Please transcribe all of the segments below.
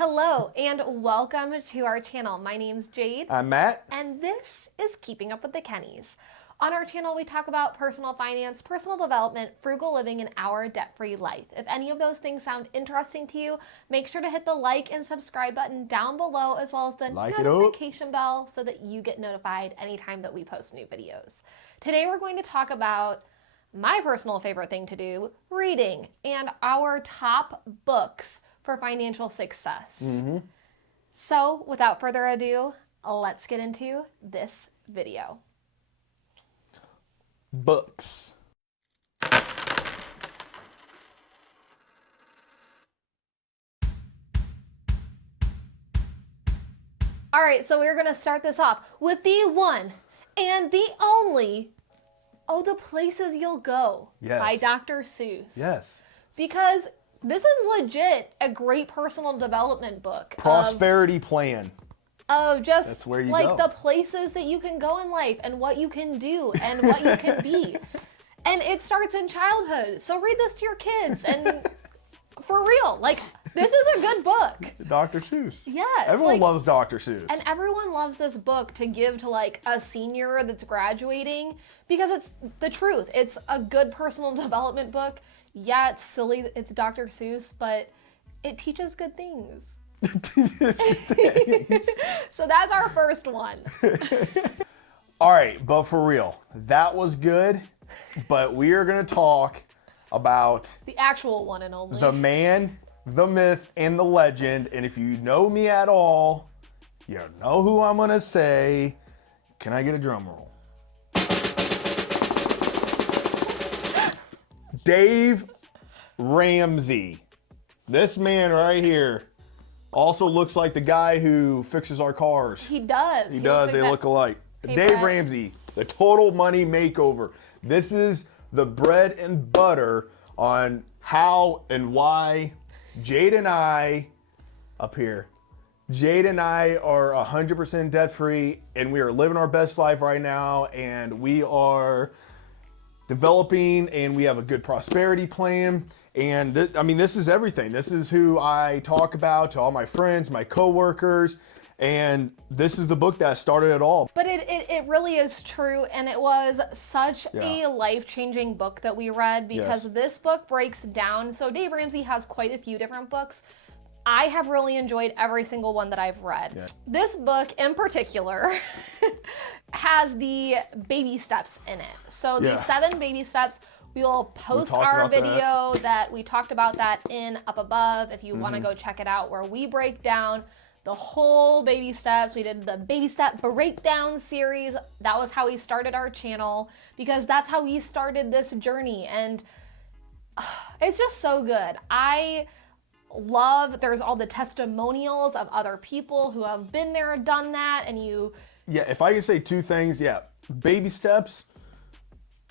Hello and welcome to our channel. My name's Jade. I'm Matt. And this is Keeping Up with the Kennys. On our channel, we talk about personal finance, personal development, frugal living, and our debt-free life. If any of those things sound interesting to you, make sure to hit the like and subscribe button down below, as well as the notification bell so that you get notified anytime that we post new videos. Today, we're going to talk about my personal favorite thing to do, reading, and our top books for financial success. So, without further ado, let's get into this video. Books. All right, so we're gonna start this off with the one and the only, The Places You'll Go by Dr. Seuss. Yes. Because this is legit a great personal development book. Prosperity plan. Of just That's where you like go. the places that you can go in life and what you can do and what you can be. And it starts in childhood. So read this to your kids and for real, like this is a good book. Dr. Seuss. Yes. Everyone loves Dr. Seuss. And everyone loves this book to give to like a senior that's graduating because it's the truth. It's a good personal development book. Yeah, it's silly, it's Dr. Seuss, but it teaches good things. So that's our first one. All right, but for real, that was good, but we are going to talk about The actual one and only. the man, the myth, and the legend. And if you know me at all, you know who I'm going to say. Can I get a drum roll? Dave Ramsey. This man right here also looks like the guy who fixes our cars. He does. He does. They look alike. Hey, Dave Brett. Ramsey, the Total Money Makeover. This is the bread and butter on how and why Jade and I, up here, Jade and I are 100% debt free and we are living our best life right now and we are developing and we have a good prosperity plan. And this is everything. This is who I talk about to all my friends, my coworkers, and this is the book that started it all. But it really is true, and it was such a life-changing book that we read because this book breaks down. So Dave Ramsey has quite a few different books. I have really enjoyed every single one that I've read. Yeah. This book in particular has the baby steps in it. So the 7 baby steps, we will post our video that we talked about that in up above if you want to go check it out, where we break down the whole baby steps. We did the baby step breakdown series. That was how we started our channel because that's how we started this journey. And it's just so good. I love, there's all the testimonials of other people who have been there, done that, and you... Yeah, if I could say 2 things, baby steps,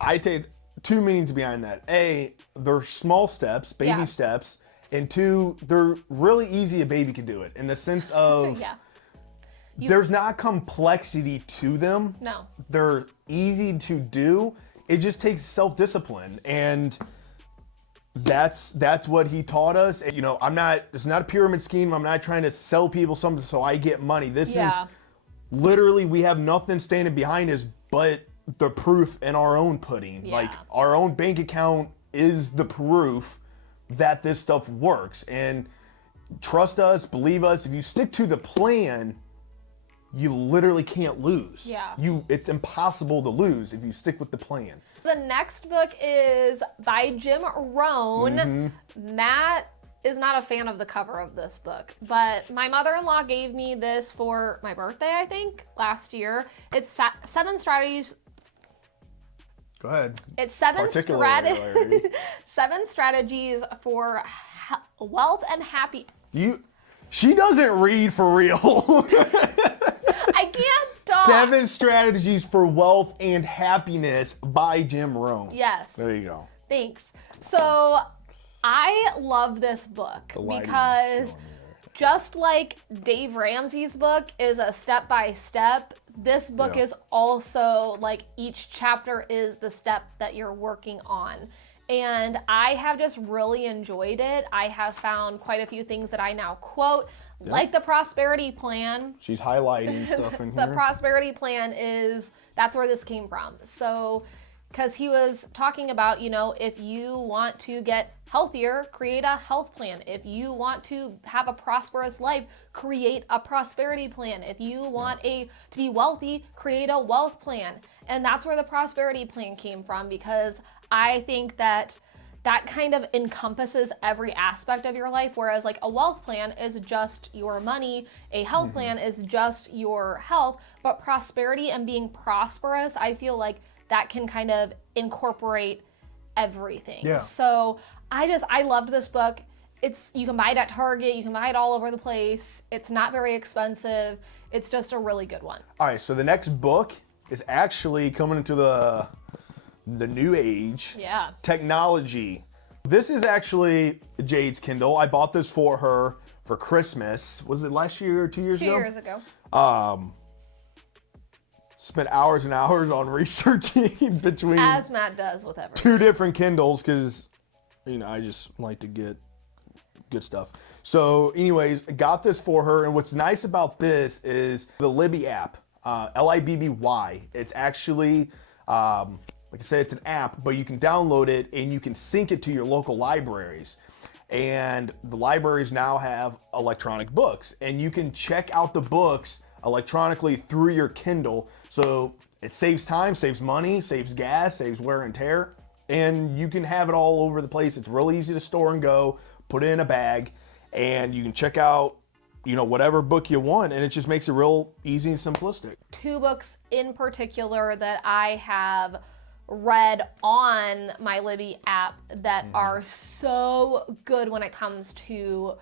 I take 2 meanings behind that. A, they're small steps, baby steps, and 2, they're really easy, a baby can do it, in the sense of there's not complexity to them. No. They're easy to do. It just takes self-discipline, and that's what he taught us. You know, it's not a pyramid scheme. I'm not trying to sell people something so I get money. This is literally, we have nothing standing behind us but the proof in our own pudding. Like, our own bank account is the proof that this stuff works. And trust us, believe us, if you stick to the plan, you literally can't lose. It's impossible to lose if you stick with the plan. The next book is by Jim Rohn. Matt is not a fan of the cover of this book, but my mother-in-law gave me this for my birthday, I think, last year. It's 7 strategies. Go ahead. It's 7 strategies for wealth and happy. She doesn't read for real. I can't talk. 7 strategies for wealth and happiness by Jim Rohn. Yes. There you go. Thanks. So I love this book because just like Dave Ramsey's book is a step-by-step, this book is also like each chapter is the step that you're working on. And I have just really enjoyed it. I have found quite a few things that I now quote, like the prosperity plan. She's highlighting stuff in here. The prosperity plan that's where this came from. So, because he was talking about, if you want to get healthier, create a health plan. If you want to have a prosperous life, create a prosperity plan. If you want to be wealthy, create a wealth plan. And that's where the prosperity plan came from, because I think that kind of encompasses every aspect of your life, whereas like a wealth plan is just your money, a health plan is just your health, but prosperity and being prosperous, I feel like that can kind of incorporate everything. Yeah. So I loved this book. You can buy it at Target, you can buy it all over the place. It's not very expensive. It's just a really good one. All right, so the next book is actually coming into the new age. Yeah. Technology. This is actually Jade's Kindle. I bought this for her for Christmas. Was it last year or 2 years ago? 2 years ago. Spent hours and hours on researching between As Matt does with everything. 2 different Kindles, because I just like to get good stuff. So anyways, got this for her, and what's nice about this is the LIBBY app, LIBBY. It's actually like I said, it's an app, but you can download it and you can sync it to your local libraries. And the libraries now have electronic books, and you can check out the books electronically through your Kindle. So it saves time, saves money, saves gas, saves wear and tear, and you can have it all over the place. It's really easy to store and go, put it in a bag, and you can check out whatever book you want, and it just makes it real easy and simplistic. 2 books in particular that I have read on my Libby app that are so good when it comes to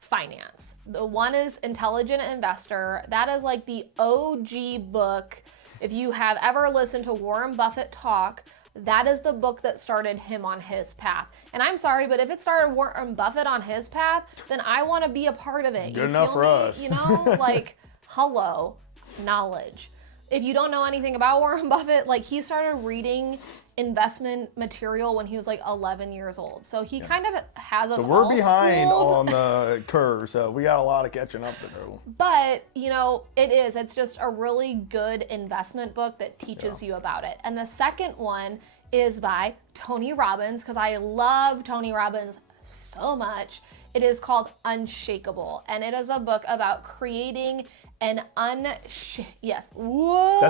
finance. The one is Intelligent Investor. That is like the OG book. If you have ever listened to Warren Buffett talk, that is the book that started him on his path. And I'm sorry, but if it started Warren Buffett on his path, then I want to be a part of it. Good enough for us. Like, hello, knowledge. If you don't know anything about Warren Buffett, like, he started reading investment material when he was like 11 years old. So he kind of has us all So we're behind schooled. on the curve, so we got a lot of catching up to do. But, it's just a really good investment book that teaches you about it. And the second one is by Tony Robbins, because I love Tony Robbins so much. It is called Unshakable, and it is a book about creating an That's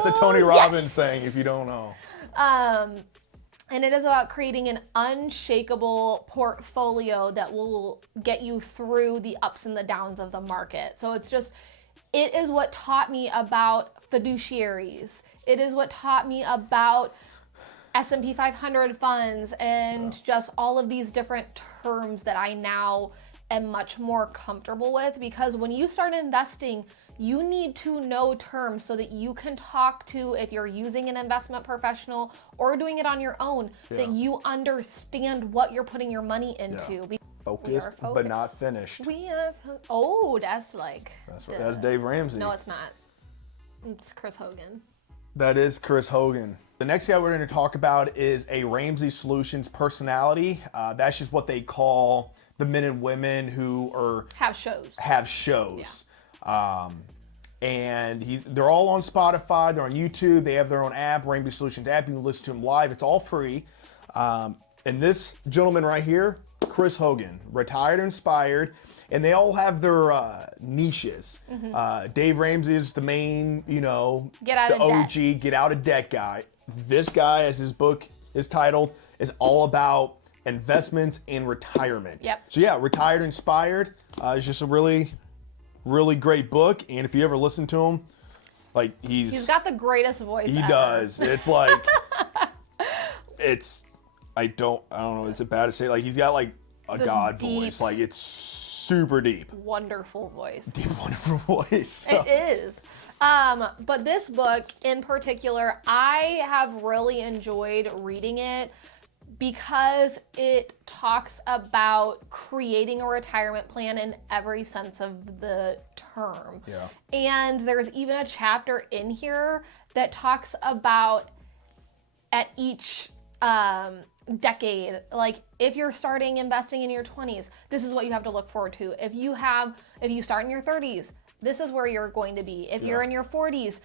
a Tony Robbins thing, if you don't know. And it is about creating an unshakable portfolio that will get you through the ups and the downs of the market. So it is what taught me about fiduciaries. It is what taught me about S&P 500 funds and just all of these different terms that I now am much more comfortable with, because when you start investing, you need to know terms so that you can talk to, if you're using an investment professional or doing it on your own, that you understand what you're putting your money into. Focused, but not finished. That's Dave Ramsey. No, it's not. It's Chris Hogan. That is Chris Hogan. The next guy we're going to talk about is a Ramsey Solutions personality. That's just what they call the men and women who have shows. Yeah. And they're all on Spotify. They're on YouTube. They have their own app, Ramsey Solutions app. You can listen to them live. It's all free. And this gentleman right here, Chris Hogan, retired, inspired, and they all have their niches. Dave Ramsey is the main, the OG, get out of debt guy. This guy, as his book is titled, is all about investments and retirement. Yep. So yeah, Retired, Inspired. It's just a really, really great book. And if you ever listen to him, like he's got the greatest voice He ever. does. It's like, I don't know, is it bad to say? Like, he's got like a This God deep, voice. Like, it's super deep. Wonderful voice. Deep, wonderful voice. It is. But this book in particular, I have really enjoyed reading it because it talks about creating a retirement plan in every sense of the term. Yeah. And there's even a chapter in here that talks about at each decade. Like if you're starting investing in your 20s, this is what you have to look forward to. If you start in your 30s, this is where you're going to be. If you're in your 40s,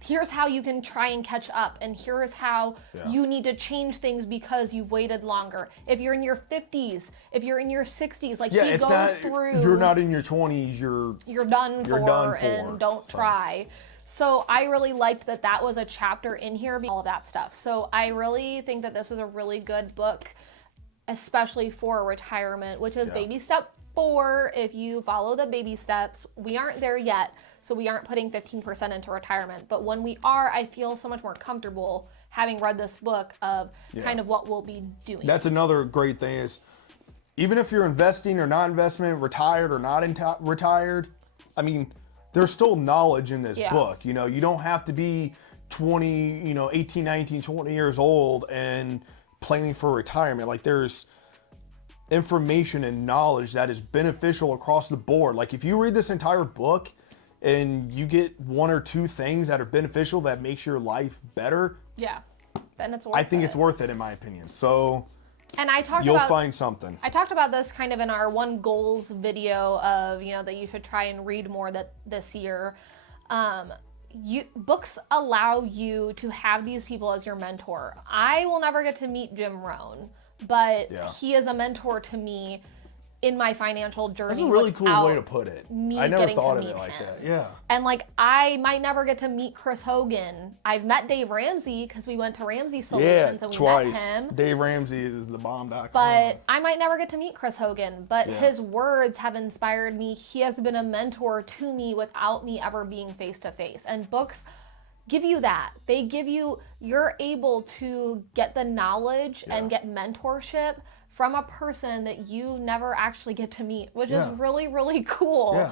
here's how you can try and catch up, and here's how you need to change things because you've waited longer. If you're in your 50s, if you're in your 60s, like he goes through. You're not in your 20s. You're done for, and don't try. So I really liked that was a chapter in here, all of that stuff. So I really think that this is a really good book, especially for retirement, which is baby step 4. If you follow the baby steps, we aren't there yet, so we aren't putting 15% into retirement. But when we are, I feel so much more comfortable having read this book of kind of what we'll be doing. That's another great thing is, even if you're investing or not investment, retired or not retired, I mean, there's still knowledge in this book. You know, you don't have to be 20, 18, 19, 20 years old and planning for retirement. Like there's information and knowledge that is beneficial across the board. Like if you read this entire book and you get 1 or 2 things that are beneficial that makes your life better, then it's worth it. I think it's worth it in my opinion. So and you'll find something. I talked about this kind of in our 1 goals video of, that you should try and read more this year. Books allow you to have these people as your mentor. I will never get to meet Jim Rohn, but he is a mentor to me in my financial journey. That's a really cool way to put it. I never thought of it like that. Yeah. And like I might never get to meet Chris Hogan. I've met Dave Ramsey because we went to Ramsey Solutions and we twice. met him. Dave Ramsey is the bomb.com. But I might never get to meet Chris Hogan. But his words have inspired me. He has been a mentor to me without me ever being face to face. And books give you that. They give you, you're able to get the knowledge and get mentorship from a person that you never actually get to meet, which is really, really cool.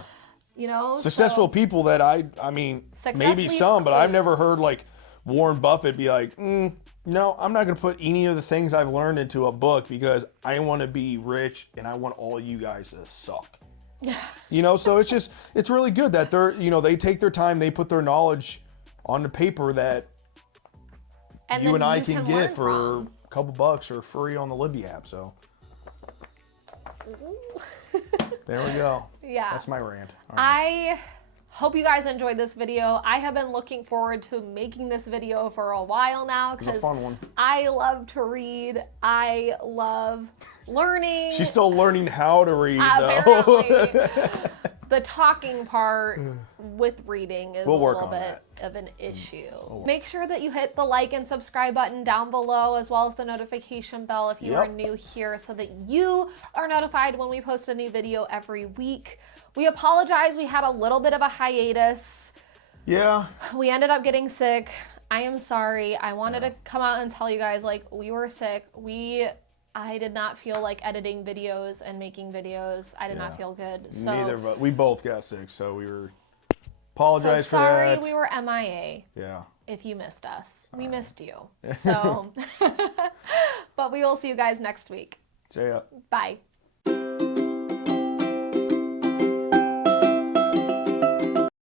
Yeah. Successful people that I mean, maybe some, but I've never heard like Warren Buffett be like, no, I'm not going to put any of the things I've learned into a book because I want to be rich and I want all you guys to suck. So it's really good that they take their time, they put their knowledge on the paper that you and I can get for a couple bucks or free on the LIBBY app. So there we go. Yeah. That's my rant. All right. I hope you guys enjoyed this video. I have been looking forward to making this video for a while now because I love to read. I love learning. She's still learning how to read, though. The talking part with reading is a little bit of an issue. Make sure that you hit the like and subscribe button down below, as well as the notification bell if you are new here, so that you are notified when we post a new video every week. We apologize, we had a little bit of a hiatus. Yeah. We ended up getting sick. I am sorry. I wanted to come out and tell you guys, like, we were sick. I did not feel like editing videos and making videos. I did not feel good. So neither of us. We both got sick, so we were apologize for that. Sorry, we were MIA. Yeah. If you missed us, we missed you. So, but we will see you guys next week. See ya. Bye.